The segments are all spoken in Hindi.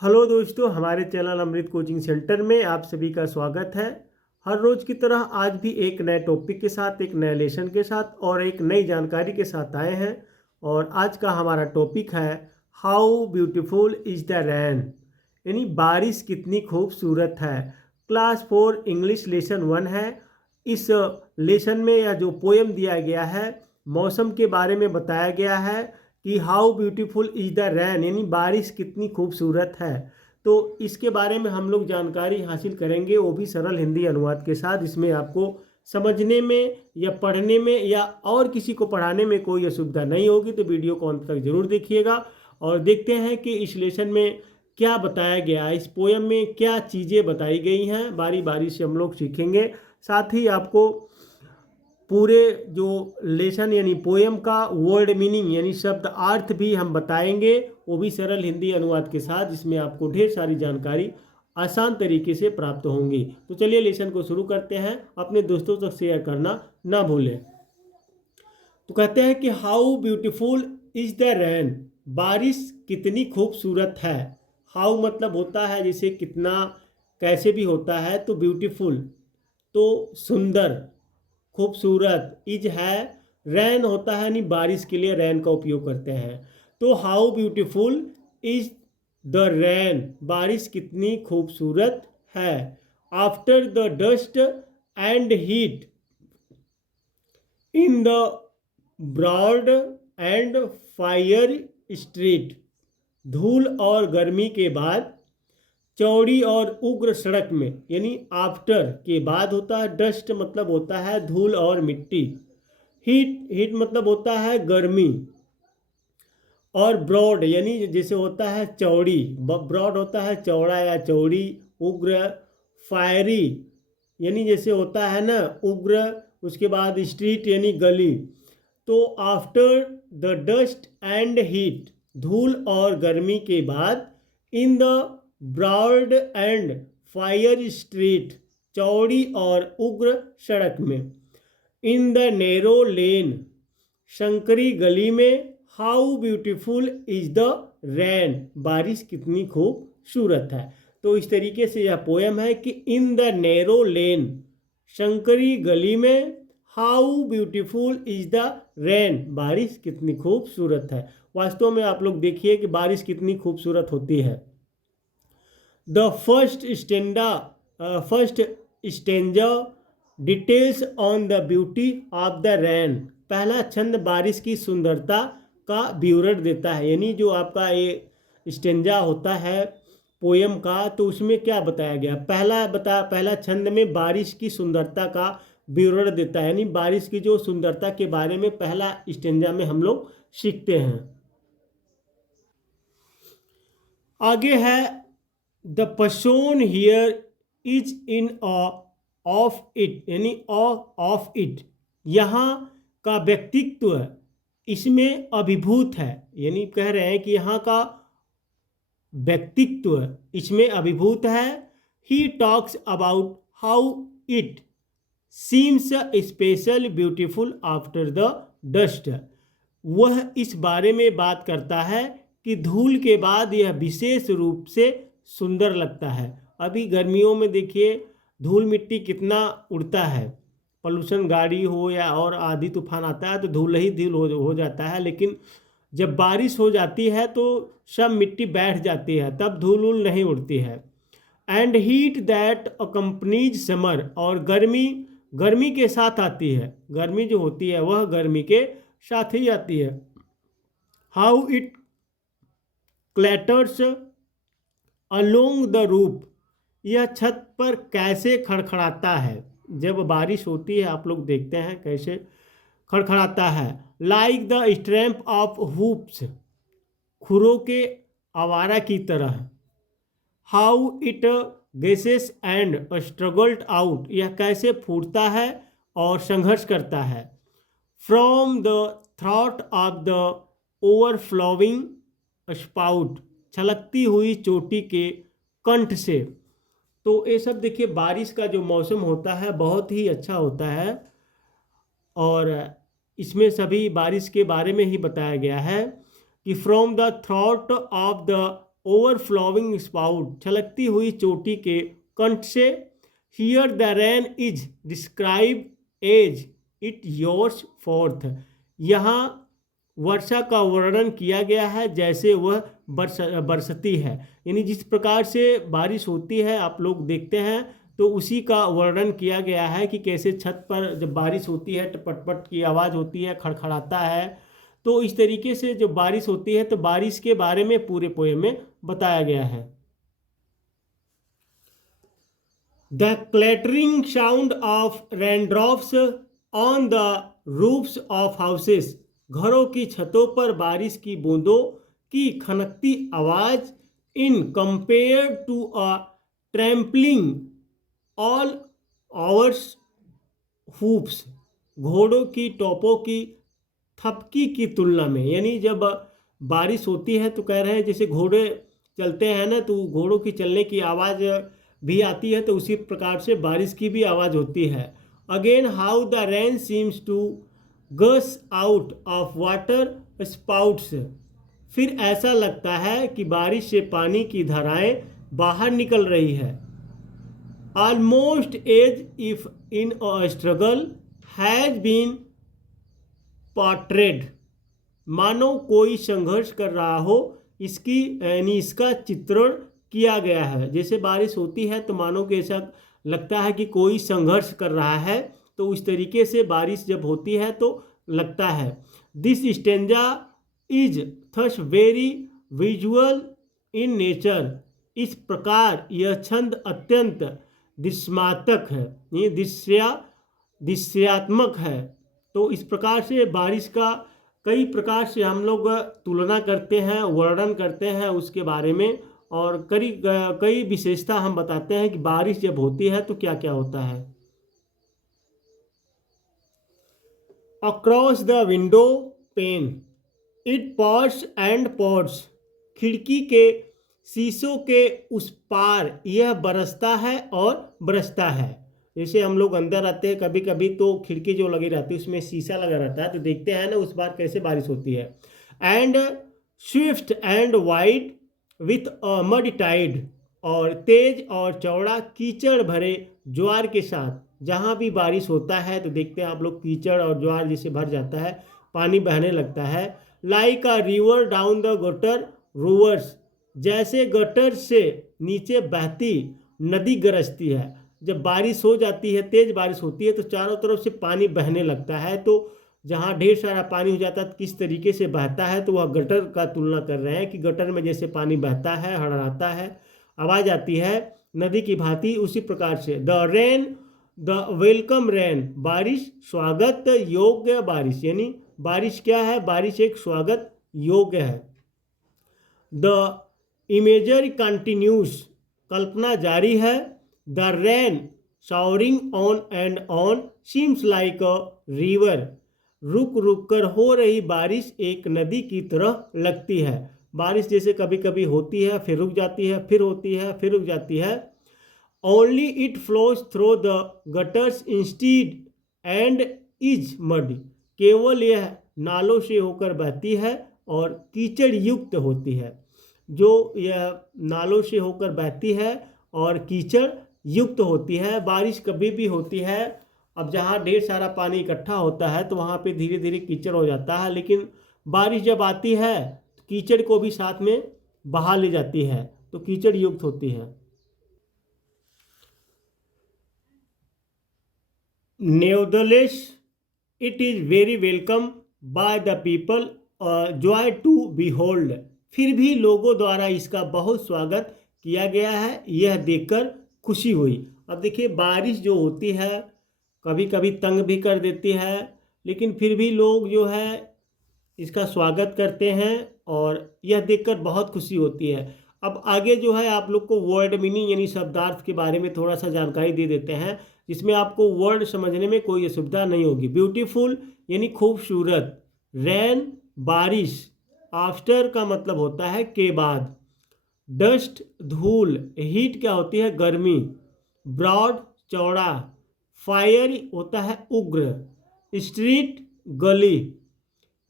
हेलो दोस्तों, हमारे चैनल अमृत कोचिंग सेंटर में आप सभी का स्वागत है। हर रोज़ की तरह आज भी एक नए टॉपिक के साथ, एक नए लेसन के साथ और एक नई जानकारी के साथ आए हैं। और आज का हमारा टॉपिक है how beautiful is the rain, यानी बारिश कितनी खूबसूरत है। क्लास 4 इंग्लिश लेसन 1 है। इस लेसन में यह जो पोएम दिया गया है, मौसम के बारे में बताया गया है कि how beautiful is the rain, यानी बारिश कितनी खूबसूरत है। तो इसके बारे में हम लोग जानकारी हासिल करेंगे, वो भी सरल हिंदी अनुवाद के साथ। इसमें आपको समझने में या पढ़ने में या और किसी को पढ़ाने में कोई असुविधा नहीं होगी, तो वीडियो को अंत तक जरूर देखिएगा। और देखते हैं कि इस लेसन में क्या बताया गया है, इस पोयम में क्या चीज़ें बताई गई हैं, बारी बारी से हम लोग सीखेंगे। साथ ही आपको पूरे जो लेसन यानी पोएम का वर्ड मीनिंग यानी शब्द अर्थ भी हम बताएंगे, वो भी सरल हिंदी अनुवाद के साथ, जिसमें आपको ढेर सारी जानकारी आसान तरीके से प्राप्त होंगी। तो चलिए लेसन को शुरू करते हैं। अपने दोस्तों तक शेयर करना ना भूलें। तो कहते हैं कि how beautiful is the rain, बारिश कितनी खूबसूरत है। हाउ मतलब होता है जैसे कितना, कैसे भी होता है। तो ब्यूटीफुल तो सुंदर, खूबसूरत, इज है, रैन होता है यानी बारिश के लिए रैन का उपयोग करते हैं। तो how beautiful is the rain, बारिश कितनी खूबसूरत है। After the dust and heat in the broad and fire street, धूल और गर्मी के बाद चौड़ी और उग्र सड़क में, यानी आफ्टर के बाद होता है, डस्ट मतलब होता है धूल और मिट्टी, हीट मतलब होता है गर्मी, और ब्रॉड यानी जैसे होता है चौड़ी, ब्रॉड होता है चौड़ा या चौड़ी, उग्र, फायरी यानी जैसे होता है ना उग्र, उसके बाद स्ट्रीट यानी गली। तो after the dust and heat, धूल और गर्मी के बाद, in the broad and fire street, चौड़ी और उग्र सड़क में, इन द नैरो लेन, शंकरी गली में, how beautiful is the rain, बारिश कितनी खूबसूरत है। तो इस तरीके से यह पोयम है कि इन द नैरो लेन, शंकरी गली में, how beautiful is the rain, बारिश कितनी खूबसूरत है। वास्तव में आप लोग देखिए कि बारिश कितनी खूबसूरत होती है। The first stanza details on the beauty of the rain, पहला छंद बारिश की सुंदरता का विवरण देता है। यानी जो आपका ये स्टेंजा होता है पोयम का, तो उसमें क्या बताया गया, पहला छंद में बारिश की सुंदरता का विवरण देता है, यानी बारिश की जो सुंदरता के बारे में पहला स्टेंजा में हम लोग सीखते हैं। आगे है the person here is in of it, यानी ऑफ इट, यहाँ का व्यक्तित्व इसमें अभिभूत है, यानी कह रहे हैं कि यहाँ का व्यक्तित्व इसमें अभिभूत है। He talks about how it seems special beautiful after the dust, वह इस बारे में बात करता है कि धूल के बाद यह विशेष रूप से सुंदर लगता है। अभी गर्मियों में देखिए धूल मिट्टी कितना उड़ता है, पोल्यूशन गाड़ी हो या और आंधी तूफान आता है तो धूल ही धूल हो जाता है, लेकिन जब बारिश हो जाती है तो सब मिट्टी बैठ जाती है, तब धूल उल नहीं उड़ती है। And heat that accompanies summer, और गर्मी के साथ आती है, गर्मी जो होती है वह गर्मी के साथ ही आती है। How it clatters along the roof, यह छत पर कैसे खड़खड़ाता है, जब बारिश होती है आप लोग देखते हैं कैसे खड़खड़ाता है। Like the tramp of hoofs, खुरों के आवारा की तरह। How it gushes and struggled out, यह कैसे फूटता है और संघर्ष करता है। From the throat of the overflowing spout, छलकती हुई चोटी के कंठ से। तो ये सब देखिए बारिश का जो मौसम होता है बहुत ही अच्छा होता है, और इसमें सभी बारिश के बारे में ही बताया गया है कि from the throat of the overflowing spout, छलकती हुई चोटी के कंठ से। Here the rain is describe as it pours forth, यहाँ वर्षा का वर्णन किया गया है जैसे वह बरसती है। यानी जिस प्रकार से बारिश होती है आप लोग देखते हैं, तो उसी का वर्णन किया गया है कि कैसे छत पर जब बारिश होती है टपट की आवाज़ होती है, खड़खड़ाता है। तो इस तरीके से जब बारिश होती है तो बारिश के बारे में पूरे पोएम में बताया गया है। The clattering sound of raindrops on the roofs of houses, घरों की छतों पर बारिश की बूंदों की खनकती आवाज। In compare to a trampling all hours hoops, घोड़ों की टोपों की थपकी की तुलना में। यानी जब बारिश होती है तो कह रहे हैं जैसे घोड़े चलते हैं ना, तो घोड़ों की चलने की आवाज़ भी आती है, तो उसी प्रकार से बारिश की भी आवाज़ होती है। Again how the rain seems to gush out of water spouts, फिर ऐसा लगता है कि बारिश से पानी की धाराएं बाहर निकल रही है। Almost as if in a struggle has been portrayed, मानो कोई संघर्ष कर रहा हो, इसकी यानी इसका चित्रण किया गया है। जैसे बारिश होती है तो मानो कि ऐसा लगता है कि कोई संघर्ष कर रहा है, तो उस तरीके से बारिश जब होती है तो लगता है। This stanza is thus very visual in nature, इस प्रकार यह छंद अत्यंत दृश्यात्मक है, ये दृश्यात्मक है। तो इस प्रकार से बारिश का कई प्रकार से हम लोग तुलना करते हैं, वर्णन करते हैं उसके बारे में, और कई विशेषता हम बताते हैं कि बारिश जब होती है तो क्या क्या होता है। Across the window pane it pots and pots, खिड़की के शीशों के उस पार यह बरसता है और बरसता है। जैसे हम लोग अंदर आते हैं कभी कभी तो खिड़की जो लगी रहती है उसमें शीशा लगा रहता है, तो देखते हैं ना उस बार कैसे बारिश होती है। And swift and wide with a mud tide, और तेज और चौड़ा कीचड़ भरे ज्वार के साथ। जहाँ भी बारिश होता है तो देखते हैं आप लोग कीचड़ और ज्वार जैसे भर जाता है, पानी बहने लगता है। Like a river down the gutter rovers, जैसे गटर से नीचे बहती नदी गरजती है। जब बारिश हो जाती है, तेज बारिश होती है, तो चारों तरफ से पानी बहने लगता है। तो जहाँ ढेर सारा पानी हो जाता है तो किस तरीके से बहता है, तो वह गटर का तुलना कर रहे हैं कि गटर में जैसे पानी बहता है, हड़हड़ाता है, आवाज़ आती है नदी की भांति, उसी प्रकार से the rain the welcome rain, बारिश स्वागत योग्य बारिश। यानी बारिश क्या है, बारिश एक स्वागत योग्य है। द इमेजरी कंटिन्यूस, कल्पना जारी है। The rain showering on and on seems like a river, रुक रुक कर हो रही बारिश एक नदी की तरह लगती है। बारिश जैसे कभी कभी होती है, फिर रुक जाती है, फिर होती है, फिर रुक जाती है। Only it flows through the gutters instead and is mud, केवल यह नालों से होकर बहती है और कीचड़ युक्त होती है। जो यह नालों से होकर बहती है और कीचड़ युक्त होती है। बारिश कभी भी होती है, अब जहाँ ढेर सारा पानी इकट्ठा होता है तो वहाँ पे धीरे धीरे कीचड़ हो जाता है, लेकिन बारिश जब आती है तो कीचड़ को भी साथ में बहा ले जाती है, तो कीचड़ युक्त होती है। Nevertheless it is very welcome by the people, joy to behold, फिर भी लोगों द्वारा इसका बहुत स्वागत किया गया है, यह देखकर खुशी हुई। अब देखिए बारिश जो होती है कभी कभी तंग भी कर देती है, लेकिन फिर भी लोग जो है इसका स्वागत करते हैं और यह देखकर बहुत खुशी होती है। अब आगे जो है आप लोग को वर्ड मीनिंग यानी शब्दार्थ के बारे में थोड़ा सा जानकारी दे देते हैं, जिसमें आपको वर्ड समझने में कोई असुविधा नहीं होगी। ब्यूटीफुल यानी खूबसूरत, रेन बारिश, आफ्टर का मतलब होता है के बाद, डस्ट धूल, हीट क्या होती है गर्मी, ब्रॉड चौड़ा, फायर होता है उग्र, स्ट्रीट गली,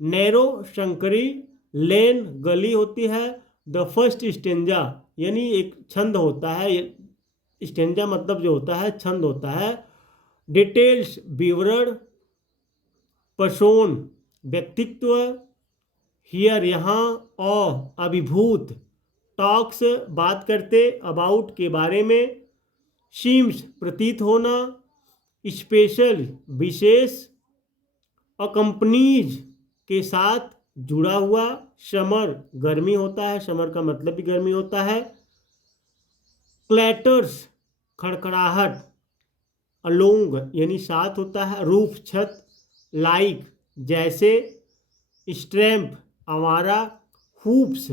नैरो संकरी, लेन गली होती है, द फर्स्ट स्टेंजा यानी एक छंद होता है, स्टेंजा मतलब जो होता है छंद होता है। डिटेल्स विवरण, पर्सोन व्यक्तित्व, हियर यहाँ, और अभिभूत, टॉक्स बात करते, अबाउट के बारे में, सीम्स प्रतीत होना, स्पेशल विशेष, अकम्पनीज के साथ जुड़ा हुआ, समर गर्मी होता है, समर का मतलब भी गर्मी होता है, क्लैटर्स खड़खड़ाहट, अलोंग यानी साथ होता है, रूफ छत, लाइक जैसे, स्ट्रैम्प आवारा, हुप्स,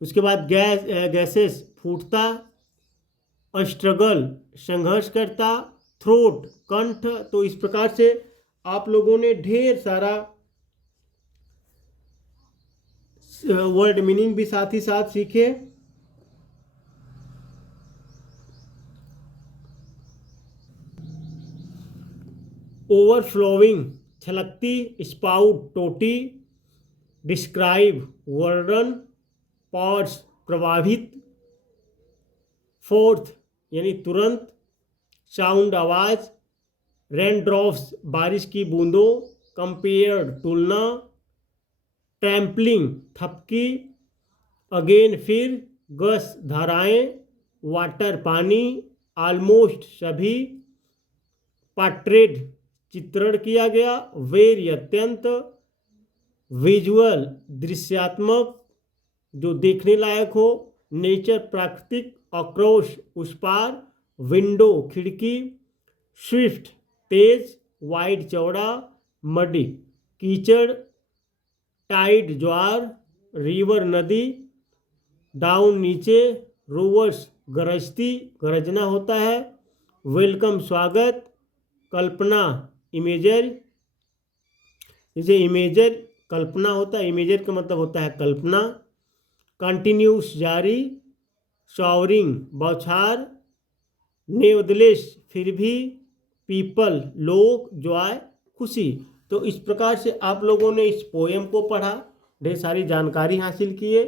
उसके बाद गैसेस फूटता, स्ट्रगल संघर्ष करता, थ्रोट कंठ। तो इस प्रकार से आप लोगों ने ढेर सारा वर्ड मीनिंग भी साथ ही साथ सीखे। ओवरफ्लोइंग छलकती, स्पाउट टोटी, डिस्क्राइब वर्णन, पॉड्स प्रभावित, फोर्थ यानी तुरंत, साउंड आवाज, रेनड्रॉप्स बारिश की बूंदों, कंपेयर तुलना, ट्रैम्पलिंग थपकी, अगेन फिर, गस धाराएं, वाटर पानी, ऑलमोस्ट सभी, पोर्ट्रेट चित्रण किया गया, वेरी अत्यंत, विजुअल दृश्यात्मक जो देखने लायक हो, नेचर प्राकृतिक, अक्रॉस उस पार, विंडो खिड़की, स्विफ्ट तेज, वाइड चौड़ा, मडी कीचड़, टाइड ज्वार, रिवर नदी, डाउन नीचे, रोवर्स गरजती गरजना होता है, वेलकम स्वागत, कल्पना इमेजर, जैसे इमेजर कल्पना होता है, इमेजर का मतलब होता है कल्पना, कंटिन्यूस जारी, शॉवरिंग बौछार, नेवदलेस फिर भी, पीपल लोग, जॉय खुशी। तो इस प्रकार से आप लोगों ने इस पोएम को पढ़ा, ढेर सारी जानकारी हासिल किए,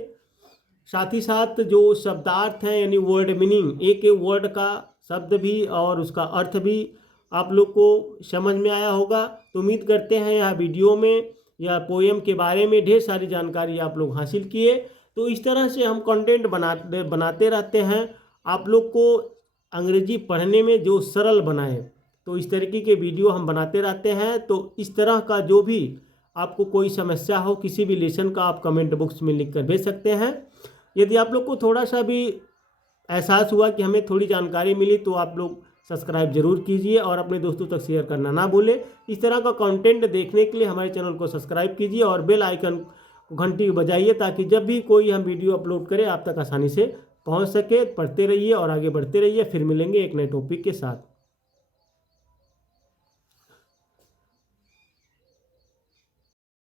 साथ ही साथ जो शब्दार्थ हैं यानी वर्ड मीनिंग, एक एक वर्ड का शब्द भी और उसका अर्थ भी आप लोग को समझ में आया होगा। तो उम्मीद करते हैं यह वीडियो में या पोएम के बारे में ढेर सारी जानकारी आप लोग हासिल किए। तो इस तरह से हम कंटेंट बनाते रहते हैं आप लोग को अंग्रेजी पढ़ने में जो सरल बनाए। तो इस तरीके के वीडियो हम बनाते रहते हैं। तो इस तरह का जो भी आपको कोई समस्या हो किसी भी लेसन का, आप कमेंट बॉक्स में लिख कर भेज सकते हैं। यदि आप लोग को थोड़ा सा भी एहसास हुआ कि हमें थोड़ी जानकारी मिली तो आप लोग सब्सक्राइब जरूर कीजिए और अपने दोस्तों तक शेयर करना ना भूलें। इस तरह का कंटेंट देखने के लिए हमारे चैनल को सब्सक्राइब कीजिए और बेल आइकन घंटी बजाइए ताकि जब भी कोई हम वीडियो अपलोड करें आप तक आसानी से पहुंच सके। पढ़ते रहिए और आगे बढ़ते रहिए। फिर मिलेंगे एक नए टॉपिक के साथ।